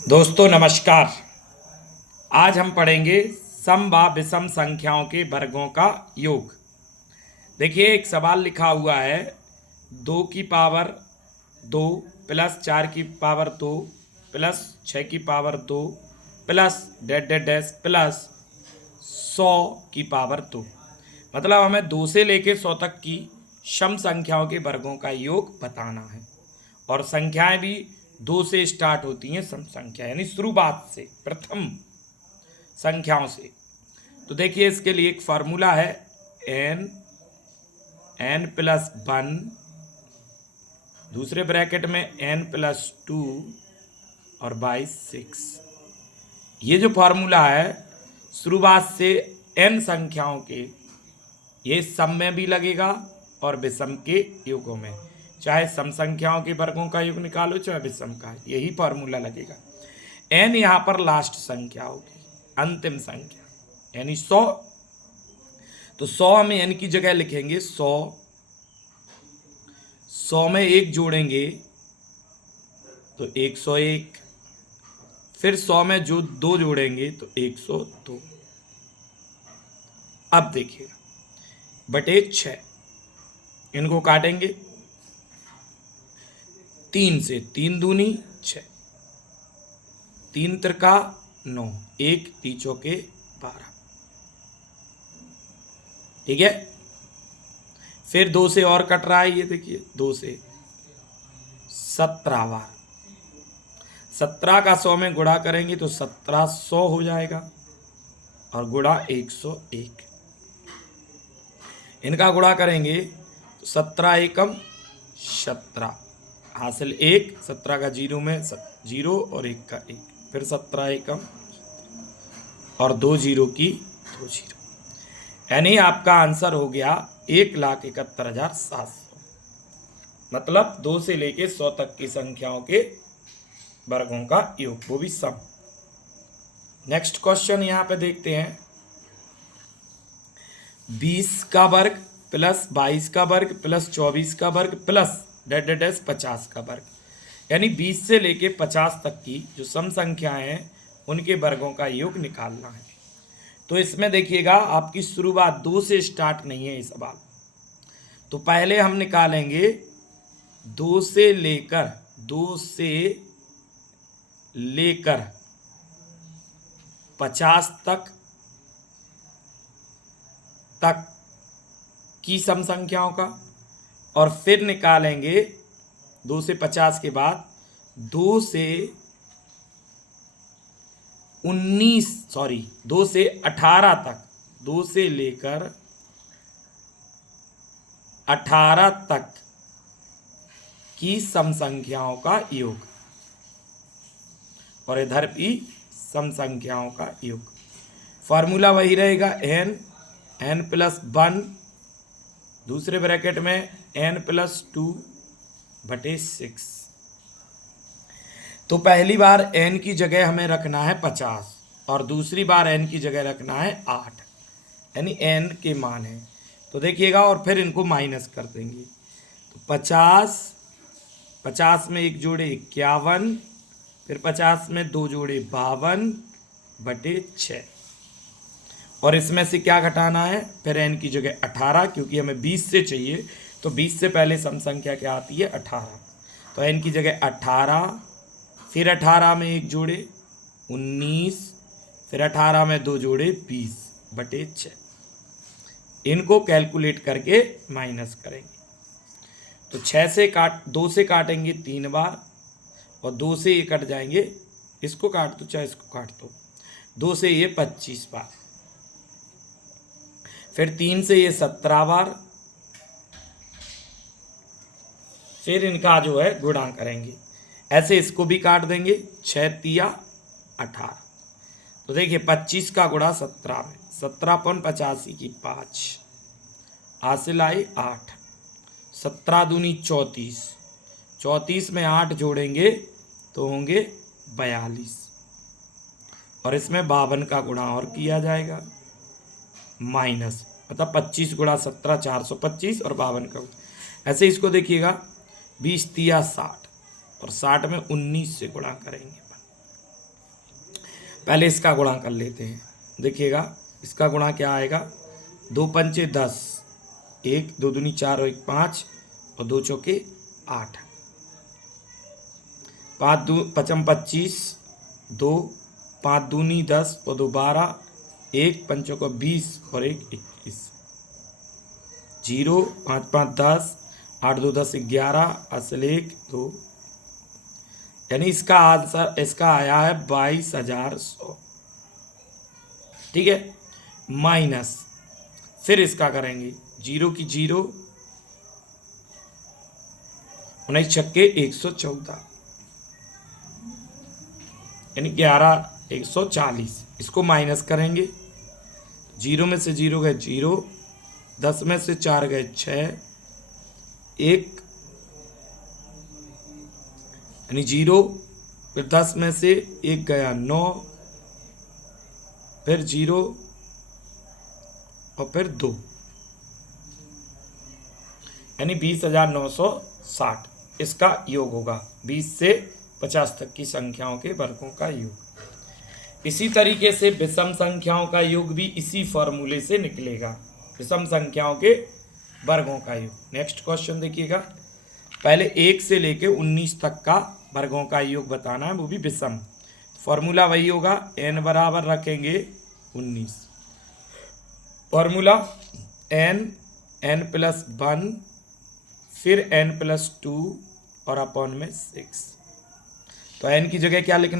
दोस्तों नमस्कार। आज हम पढ़ेंगे सम व विषम संख्याओं के वर्गों का योग। देखिए एक सवाल लिखा हुआ है 2 की पावर 2 प्लस 4 की पावर 2 प्लस 6 की power 2 plus dash dash dash plus 100 की पावर 2। मतलब हमें 2 से लेकर 100 तक की सम संख्याओं के वर्गों का योग बताना है। और संख्याएं भी 2 से स्टार्ट होती हैं, सम संख्या यानी शुरुआत से, प्रथम संख्याओं से। तो देखिए इसके लिए एक फार्मूला है n प्लस 1, दूसरे ब्रैकेट में n प्लस 2 और बाई 6। ये जो फार्मूला है शुरुआत से n संख्याओं के, ये सम में भी लगेगा और विषम के योगों में। चाहे सम संख्याओं के वर्गों का योग निकालो चाहे विषम का, यही फॉर्मूला लगेगा। n यहाँ पर लास्ट संख्या होगी, अंतिम संख्या यानी 100। तो 100 हम n की जगह लिखेंगे 100। 100 में 1 जोड़ेंगे तो 101, फिर 100 में जो 2 जोड़ेंगे तो 102। अब देखिएगा बटे 6, इनको काटेंगे 3 से, 3 दूनी 6, 3 त्रिका 9, 1 तीचों के 12। ठीक है। फिर 2 से और कट रहा है, ये देखिए 2 से 17 बार। 17 का 100 में गुणा करेंगे तो 1700 हो जाएगा और गुणा 101। इनका गुणा करेंगे तो 17 एकम 17, हासिल 1, 17 का 0 में 0 और 1 का 1, फिर 17 एकम और 2 0 की 2 0, यानी आपका आंसर हो गया 1,71,700। मतलब 2 से लेके 100 तक की संख्याओं के वर्गों का योग, वो भी सम। नेक्स्ट क्वेश्चन यहां पे देखते हैं 20 का वर्ग प्लस 22 का वर्ग प्लस 24 का वर्ग प्लस डैश डैश डैश 50 का वर्ग, यानी 20 से लेके 50 तक की जो सम संख्याएं हैं उनके वर्गों का योग निकालना है। तो इसमें देखिएगा आपकी शुरुआत 2 से स्टार्ट नहीं है ये सवाल। तो पहले हम निकालेंगे 2 से लेकर 50 तक की सम संख्याओं का, और फिर निकालेंगे 2 से 50 के बाद 2 से 18 तक, 2 से लेकर 18 तक की सम संख्याओं का योग, और इधर भी सम संख्याओं का योग। फॉर्मूला वही रहेगा n प्लस 1, दूसरे ब्रैकेट में n प्लस 2 बटे 6। तो पहली बार n की जगह हमें रखना है 50 और दूसरी बार n की जगह रखना है 8, यानी n के मान है। तो देखिएगा और फिर इनको माइनस कर देंगे तो 50 में 1 जोड़े 51, फिर 50 में 2 जोड़े 52 बटे 6, और इसमें से क्या घटाना है, फिर n की जगह 18, क्योंकि हमें 20 से चाहिए तो 20 से पहले सम संख्या क्या आती है 18। तो n की जगह 18, फिर 18 में 1 जोड़े 19, फिर 18 में 2 जोड़े 20 बटे 6। इनको कैलकुलेट करके माइनस करेंगे तो 2 से काटेंगे 3 बार और 2 से ये कट जाएंगे, इसको काट दो चाहे इसको काट दो, 2 से ये 25 बार, फिर 3 से ये 17 बार, फिर इनका जो है गुणा करेंगे, ऐसे इसको भी काट देंगे, 6 तिया 18। तो देखिए 25 का गुणा 17 में, 17/85 की 5, हासिल आई 8, 17 दूनी 34, 34 में 8 जोड़ेंगे तो होंगे 42, और इसमें 52 का गुणा और किया जाएगा, माइनस, मतलब 25 गुणा 17 425 और 52 का, ऐसे इसको देखिएगा 20 तिया 60 और 60 में 19 से गुणा करेंगे पहले इसका गुणा कर लेते हैं। देखिएगा इसका गुणा क्या आएगा, 2 पंचे 10, 1 2 दूनी 4 और 1 5 और 2 चौके 8, 5 2 पचम 25, 2 5 दूनी 10 और 2 12, 1 पंचों को 20 और 1 21, 0 5 5 10, 8 2 10 11, असल 1 2, यानी इसका आंसर इसका आया है 22,100। ठीक है, माइनस फिर इसका करेंगे 0 की 0, 19 छक्के 114, यानी 11,140। इसको माइनस करेंगे, 0 में से 0 गए 0, 10 में से 4 गए 6, 1 यानी 0, फिर 10 में से 1 गया 9, फिर 0 और फिर 2, यानी 20,960 इसका योग होगा। 20 से 50 तक की संख्याओं के वर्गों का योग। इसी तरीके से विषम संख्याओं का योग भी इसी फॉर्मूले से निकलेगा, विषम संख्याओं के वर्गों का योग। नेक्स्ट क्वेश्चन देखिएगा, पहले 1 से लेके 19 तक का वर्गों का योग बताना है, वो भी विषम। फॉर्मूला वही होगा, n बराबर रखेंगे 19, फॉर्मूला n प्लस 1 फिर n प्लस 2 और अपॉन में 6। तो n की जगह क्या लिखना